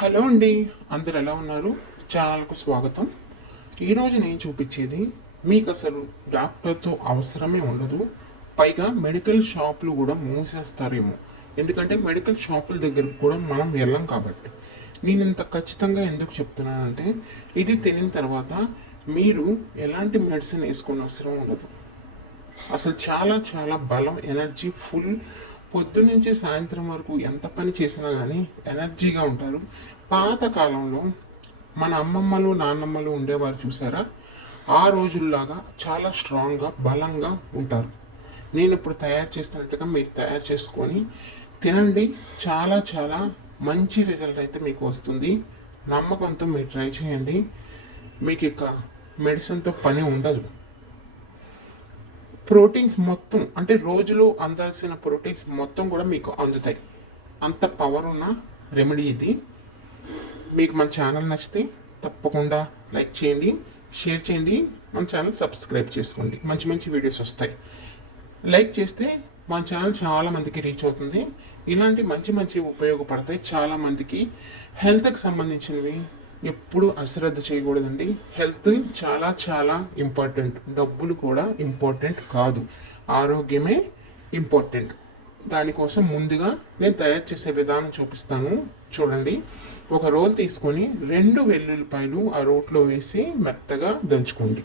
Hello అండి అందరు ఎలా ఉన్నారు? ఛానల్కు స్వాగతం. ఈరోజు నేను చూపించేది మీకు అసలు డాక్టర్తో అవసరమే ఉండదు పైగా మెడికల్ షాపులు కూడా మూసేస్తారేమో. ఎందుకంటే మెడికల్ షాపుల దగ్గరకు కూడా మనం వెళ్ళం కాబట్టి. నేను ఇంత ఖచ్చితంగా ఎందుకు చెప్తున్నానంటే ఇది తినిన తర్వాత మీరు ఎలాంటి మెడిసిన్ వేసుకునే అవసరం ఉండదు. అసలు చాలా చాలా బలం ఎనర్జీ ఫుల్ పొద్దు నుంచి సాయంత్రం వరకు ఎంత పని చేసినా కానీ ఎనర్జీగా ఉంటారు. పాత కాలంలో మన అమ్మమ్మలు నాన్నమ్మలు ఉండేవారు చూసారా? ఆ రోజుల్లాగా చాలా స్ట్రాంగ్గా బలంగా ఉంటారు. నేను ఇప్పుడు తయారు చేస్తున్నట్టుగా మీరు తయారు చేసుకొని తినండి. చాలా చాలా మంచి రిజల్ట్ అయితే మీకు వస్తుంది. నమ్మకంతో మీరు ట్రై చేయండి. మీకు ఇక మెడిసిన్తో పని ఉండదు. ప్రోటీన్స్ మొత్తం అంటే రోజులో అందాల్సిన ప్రోటీన్స్ మొత్తం కూడా మీకు అందుతాయి. అంత పవర్ ఉన్న రెమెడీ ఇది. మీకు మన ఛానల్ నచ్చితే తప్పకుండా లైక్ చేయండి షేర్ చేయండి మన ఛానల్ సబ్స్క్రైబ్ చేసుకోండి. మంచి మంచి వీడియోస్ వస్తాయి. లైక్ చేస్తే మన ఛానల్ చాలా మందికి రీచ్ అవుతుంది. ఇలాంటి మంచి మంచి ఉపయోగపడతాయి. చాలా మందికి హెల్త్కి సంబంధించినవి ఎప్పుడు అశ్రద్ధ చేయకూడదండి. హెల్త్ చాలా చాలా ఇంపార్టెంట్. డబ్బులు కూడా ఇంపార్టెంట్ కాదు. ఆరోగ్యమే ఇంపార్టెంట్. దానికోసం ముందుగా నేను తయారు చేసే విధానం చూపిస్తాను. చూడండి. ఒక రోల్ తీసుకొని రెండు వెల్లుల్లిపాయలు ఆ రోట్లో వేసి మెత్తగా దంచుకోండి.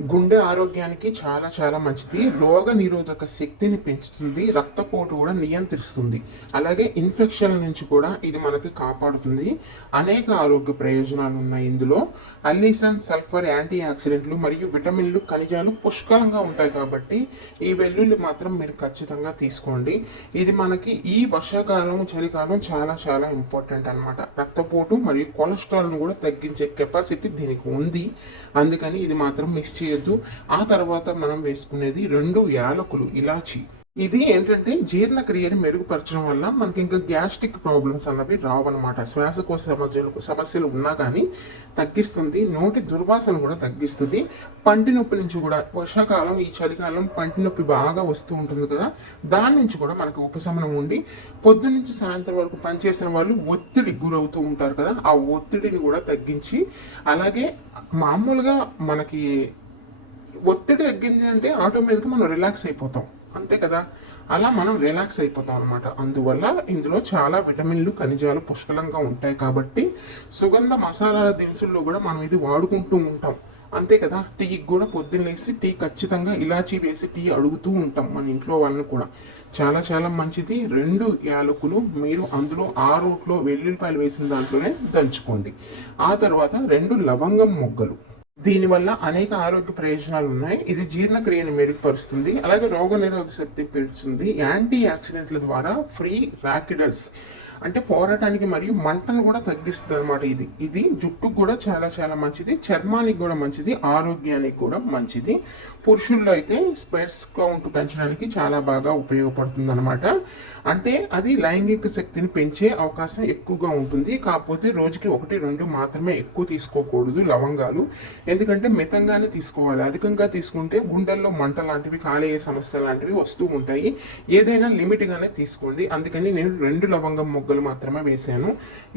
గుండె ఆరోగ్యానికి చాలా చాలా మంచిది. రోగ నిరోధక శక్తిని పెంచుతుంది. రక్తపోటు కూడా నియంత్రిస్తుంది. అలాగే ఇన్ఫెక్షన్ల నుంచి కూడా ఇది మనకి కాపాడుతుంది. అనేక ఆరోగ్య ప్రయోజనాలు ఉన్నాయి ఇందులో. అల్లీసన్ సల్ఫర్ యాంటీ ఆక్సిడెంట్లు మరియు విటమిన్లు ఖనిజాలు పుష్కలంగా ఉంటాయి కాబట్టి ఈ వెల్లుల్లి మాత్రం మీరు ఖచ్చితంగా తీసుకోండి. ఇది మనకి ఈ వర్షాకాలం చలికాలం చాలా చాలా ఇంపార్టెంట్ అనమాట రక్తపోటు మరియు కొలెస్ట్రాల్ను కూడా తగ్గించే కెపాసిటీ దీనికి ఉంది. అందుకని ఇది మాత్రం మిస్ చేయొద్దు. ఆ తర్వాత మనం వేసుకునేది రెండు యాలకులు ఇలాచి. ఇది ఏంటంటే జీర్ణక్రియని మెరుగుపరచడం వల్ల మనకి ఇంకా గ్యాస్ట్రిక్ ప్రాబ్లమ్స్ అన్నవి రావన్నమాట. శ్వాసకోశ సమస్యలు సమస్యలు ఉన్నా కానీ తగ్గిస్తుంది. నోటి దుర్వాసన కూడా తగ్గిస్తుంది. పంటి నొప్పి నుంచి కూడా వర్షాకాలం ఈ చలికాలం పంటి నొప్పి బాగా వస్తూ ఉంటుంది కదా. దాని నుంచి కూడా మనకు ఉపశమనం ఉండి పొద్దు నుంచి సాయంత్రం వరకు పనిచేసిన వాళ్ళు ఒత్తిడి గురవుతూ ఉంటారు కదా. ఆ ఒత్తిడిని కూడా తగ్గించి అలాగే మామూలుగా మనకి ఒత్తిడి తగ్గింది అంటే ఆటోమేటిక్గా మనం రిలాక్స్ అయిపోతాం. అంతే కదా? అలా మనం రిలాక్స్ అయిపోతాం అనమాట అందువల్ల ఇందులో చాలా విటమిన్లు ఖనిజాలు పుష్కలంగా ఉంటాయి కాబట్టి సుగంధ మసాలాల దినుసుల్లో కూడా మనం ఇది వాడుకుంటూ ఉంటాం. అంతే కదా? టీకి కూడా పొద్దున్నేసి టీ ఖచ్చితంగా ఇలాచీ వేసి టీ అడుగుతూ ఉంటాం మన ఇంట్లో వాళ్ళని కూడా. చాలా చాలా మంచిది. రెండు యాలకులు మీరు అందులో ఆ రూట్లో వెల్లుల్లిపాయలు వేసిన దాంట్లోనే దంచుకోండి. ఆ తర్వాత రెండు లవంగం మొగ్గలు. దీనివల్ల అనేక ఆరోగ్య ప్రయోజనాలు ఉన్నాయి. ఇది జీర్ణక్రియను మెరుగుపరుస్తుంది. అలాగే రోగ నిరోధక శక్తి పెంచుతుంది. యాంటీ ఆక్సిడెంట్ల ద్వారా ఫ్రీ రాకిడల్స్ అంటే పోరాటానికి మరియు మంటను కూడా తగ్గిస్తుంది అనమాట ఇది. ఇది జుట్టుకు కూడా చాలా చాలా మంచిది. చర్మానికి కూడా మంచిది. ఆరోగ్యానికి కూడా మంచిది. పురుషుల్లో అయితే స్పెట్స్ కౌంట్ పెంచడానికి చాలా బాగా ఉపయోగపడుతుంది అనమాట అంటే అది లైంగిక శక్తిని పెంచే అవకాశం ఎక్కువగా ఉంటుంది. కాకపోతే రోజుకి ఒకటి రెండు మాత్రమే ఎక్కువ తీసుకోకూడదు లవంగాలు. ఎందుకంటే మితంగానే తీసుకోవాలి. అధికంగా తీసుకుంటే గుండెల్లో మంట లాంటివి కాలేయ సమస్య లాంటివి వస్తూ ఉంటాయి. ఏదైనా లిమిట్గానే తీసుకోండి. అందుకని నేను రెండు లవంగం మొగ్గలు మాత్రమే వేసాను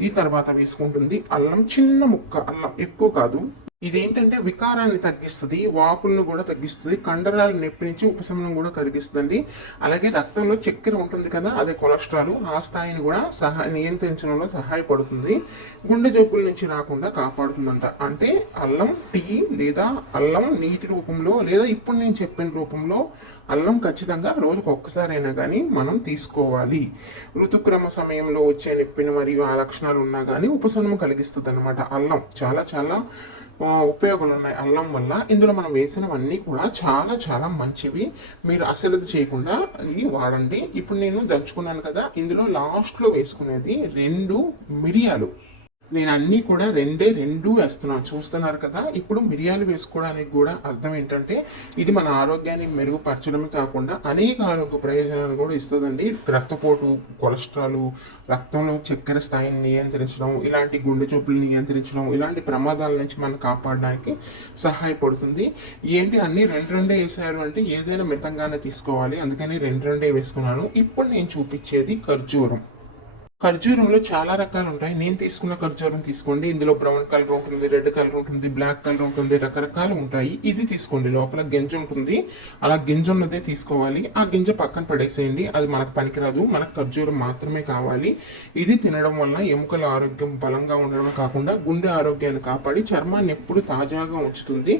ఈ తర్వాత వేసుకుంటుంది అల్లం చిన్న ముక్క. అల్లం ఎక్కువ కాదు. ఇదేంటంటే వికారాన్ని తగ్గిస్తుంది వాపులను కూడా తగ్గిస్తుంది కండరాల నొప్పి నుంచి ఉపశమనం కూడా కలిగిస్తుంది అలాగే రక్తంలో చక్కెర ఉంటుంది కదా అదే కొలెస్ట్రాల్ ఆ స్థాయిని కూడా సహా నియంత్రించడంలో సహాయపడుతుంది. గుండె జబ్బుల నుంచి రాకుండా కాపాడుతుందంట. అంటే అల్లం టీ లేదా అల్లం నీటి రూపంలో లేదా ఇప్పుడు నేను చెప్పిన రూపంలో అల్లం ఖచ్చితంగా రోజుకు ఒక్కసారైనా కానీ మనం తీసుకోవాలి. ఋతుక్రమ సమయంలో వచ్చే నొప్పిని మరియు ఆ లక్షణాలు ఉన్నా కానీ ఉపశమనం కలిగిస్తుంది అనమాట అల్లం. చాలా చాలా ఉపయోగాలు ఉన్నాయి అల్లం వల్ల ఇందులో మనం వేసినవన్నీ కూడా చాలా చాలా మంచివి. మీరు అసలు చేయకుండా ఇవి వాడండి. ఇప్పుడు నేను దంచుకున్నాను కదా ఇందులో లాస్ట్లో వేసుకునేది రెండు మిరియాలు. నేను అన్నీ కూడా రెండే రెండు వేస్తున్నాను. చూస్తున్నారు కదా? ఇప్పుడు మిరియాలు వేసుకోవడానికి కూడా అర్థం ఏంటంటే ఇది మన ఆరోగ్యాన్ని మెరుగుపరచడమే కాకుండా అనేక ఆరోగ్య ప్రయోజనాలు కూడా ఇస్తుందండి. రక్తపోటు కొలెస్ట్రాల్ రక్తంలో చక్కెర స్థాయిని నియంత్రించడం ఇలాంటి గుండె చూపులు నియంత్రించడం ఇలాంటి ప్రమాదాల నుంచి మనం కాపాడడానికి సహాయపడుతుంది. ఏంటి? అన్ని రెండు రెండే వేసారు అంటే ఏదైనా మితంగానే తీసుకోవాలి. అందుకని రెండు రెండే వేసుకున్నాను. ఇప్పుడు నేను చూపించేది ఖర్జూరం. ఖర్జూరంలో చాలా రకాలు ఉంటాయి నేను తీసుకున్న ఖర్జూరం తీసుకోండి. ఇందులో బ్రౌన్ కలర్ ఉంటుంది రెడ్ కలర్ ఉంటుంది బ్లాక్ కలర్ ఉంటుంది రకరకాలు ఉంటాయి. ఇది తీసుకోండి. లోపల గింజ ఉంటుంది. అలా గింజ ఉన్నదే తీసుకోవాలి. ఆ గింజ పక్కన పడేసేయండి. అది మనకు పనికిరాదు. మనకు ఖర్జూరం మాత్రమే కావాలి. ఇది తినడం వల్ల ఎముకల ఆరోగ్యం బలంగా ఉండడం కాకుండా గుండె ఆరోగ్యాన్ని కాపాడి చర్మాన్ని ఎప్పుడు తాజాగా ఉంచుతుంది.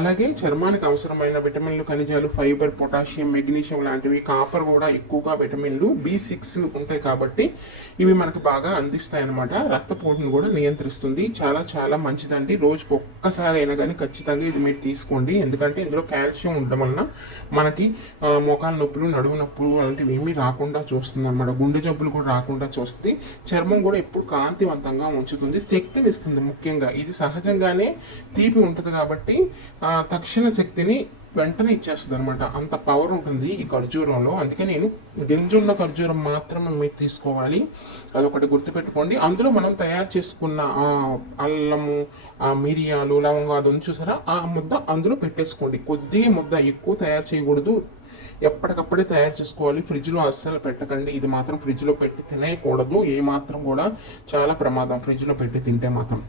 అలాగే చర్మానికి అవసరమైన విటమిన్లు ఖనిజాలు ఫైబర్ పొటాషియం మెగ్నీషియం లాంటివి కాపర్ కూడా ఎక్కువగా విటమిన్లు బి సిక్స్ ఉంటాయి కాబట్టి ఇవి మనకు బాగా అందిస్తాయి అనమాట రక్తపోటును కూడా నియంత్రిస్తుంది. చాలా చాలా మంచిదండి. రోజుకు ఒక్కసారి అయినా కానీ ఖచ్చితంగా ఇది మీరు తీసుకోండి. ఎందుకంటే ఇందులో కాల్షియం ఉండడం వలన మనకి మోకాల మోకాలు నొప్పులు నడుము నొప్పులు అలాంటివి ఏమీ రాకుండా చూస్తుంది అనమాట గుండె జబ్బులు కూడా రాకుండా చూస్తుంది చర్మం కూడా ఎప్పుడు కాంతివంతంగా ఉంచుతుంది. శక్తిని ఇస్తుంది ముఖ్యంగా. ఇది సహజంగానే తీపి ఉంటుంది కాబట్టి తక్షణ శక్తిని వెంటనే ఇచ్చేస్తుంది అనమాట అంత పవర్ ఉంటుంది ఈ ఖర్జూరంలో. అందుకే నేను గింజున్న ఖర్జూరం మాత్రమే మీరు తీసుకోవాలి. అదొకటి గుర్తుపెట్టుకోండి. అందులో మనం తయారు చేసుకున్న ఆ అల్లము ఆ మిరియాలు లవంగా అది చూసారా? ఆ ముద్ద అందులో పెట్టేసుకోండి. కొద్దిగా ముద్ద ఎక్కువ తయారు చేయకూడదు. ఎప్పటికప్పుడే తయారు చేసుకోవాలి. ఫ్రిడ్జ్లో అస్సలు పెట్టకండి. ఇది మాత్రం ఫ్రిడ్జ్లో పెట్టి తినేయకూడదు. ఏ మాత్రం కూడా చాలా ప్రమాదం. ఫ్రిడ్జ్లో పెట్టి తింటే మాత్రం.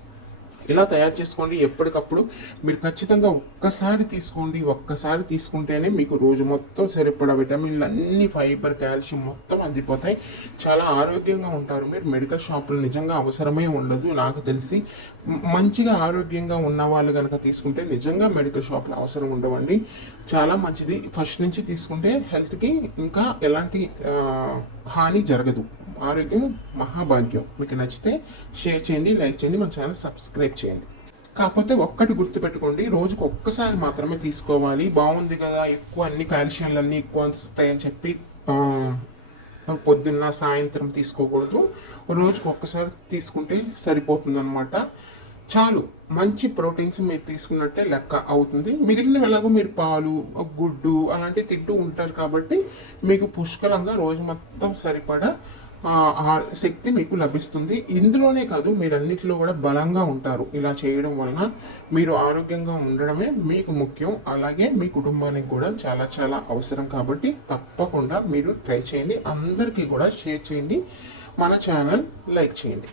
ఇలా తయారు చేసుకోండి? ఎప్పటికప్పుడు మీరు ఖచ్చితంగా ఒక్కసారి తీసుకోండి. ఒక్కసారి తీసుకుంటేనే మీకు రోజు మొత్తం సరిపడా విటమిన్లు అన్ని ఫైబర్ కాల్షియం మొత్తం అందిపోతాయి. చాలా ఆరోగ్యంగా ఉంటారు. మీరు మెడికల్ షాపులు నిజంగా అవసరమే ఉండదు. నాకు తెలిసి మంచిగా ఆరోగ్యంగా ఉన్న వాళ్ళు కనుక తీసుకుంటే నిజంగా మెడికల్ షాపులు అవసరం ఉండవండి. చాలా మంచిది. ఫస్ట్ నుంచి తీసుకుంటే హెల్త్కి ఇంకా ఎలాంటి హాని జరగదు. ఆరోగ్యం మహాభాగ్యం. మీకు నచ్చితే షేర్ చేయండి లైక్ చేయండి మన ఛానల్ సబ్స్క్రైబ్ చేయండి. కాకపోతే ఒక్కటి గుర్తుపెట్టుకోండి రోజుకు ఒక్కసారి మాత్రమే తీసుకోవాలి. బాగుంది కదా ఎక్కువ అన్ని కాల్షియంలు అన్నీ ఎక్కువ వస్తాయని చెప్పి పొద్దున్న సాయంత్రం తీసుకోకూడదు. రోజుకు ఒక్కసారి తీసుకుంటే సరిపోతుంది అనమాట చాలు మంచి ప్రోటీన్స్ మీరు తీసుకున్నట్టే లెక్క అవుతుంది. మిగిలిన ఎలాగో మీరు పాలు గుడ్డు అలాంటివి తింటూ ఉంటారు కాబట్టి మీకు పుష్కలంగా రోజు మొత్తం సరిపడా ఆ శక్తి మీకు లభిస్తుంది. ఇందులోనే కాదు మీరు అన్నిటిలో కూడా బలంగా ఉంటారు. ఇలా చేయడం వలన మీరు ఆరోగ్యంగా ఉండడమే మీకు ముఖ్యం. అలాగే మీ కుటుంబానికి కూడా చాలా చాలా అవసరం కాబట్టి తప్పకుండా మీరు ట్రై చేయండి. అందరికీ కూడా షేర్ చేయండి. మన ఛానల్ లైక్ చేయండి.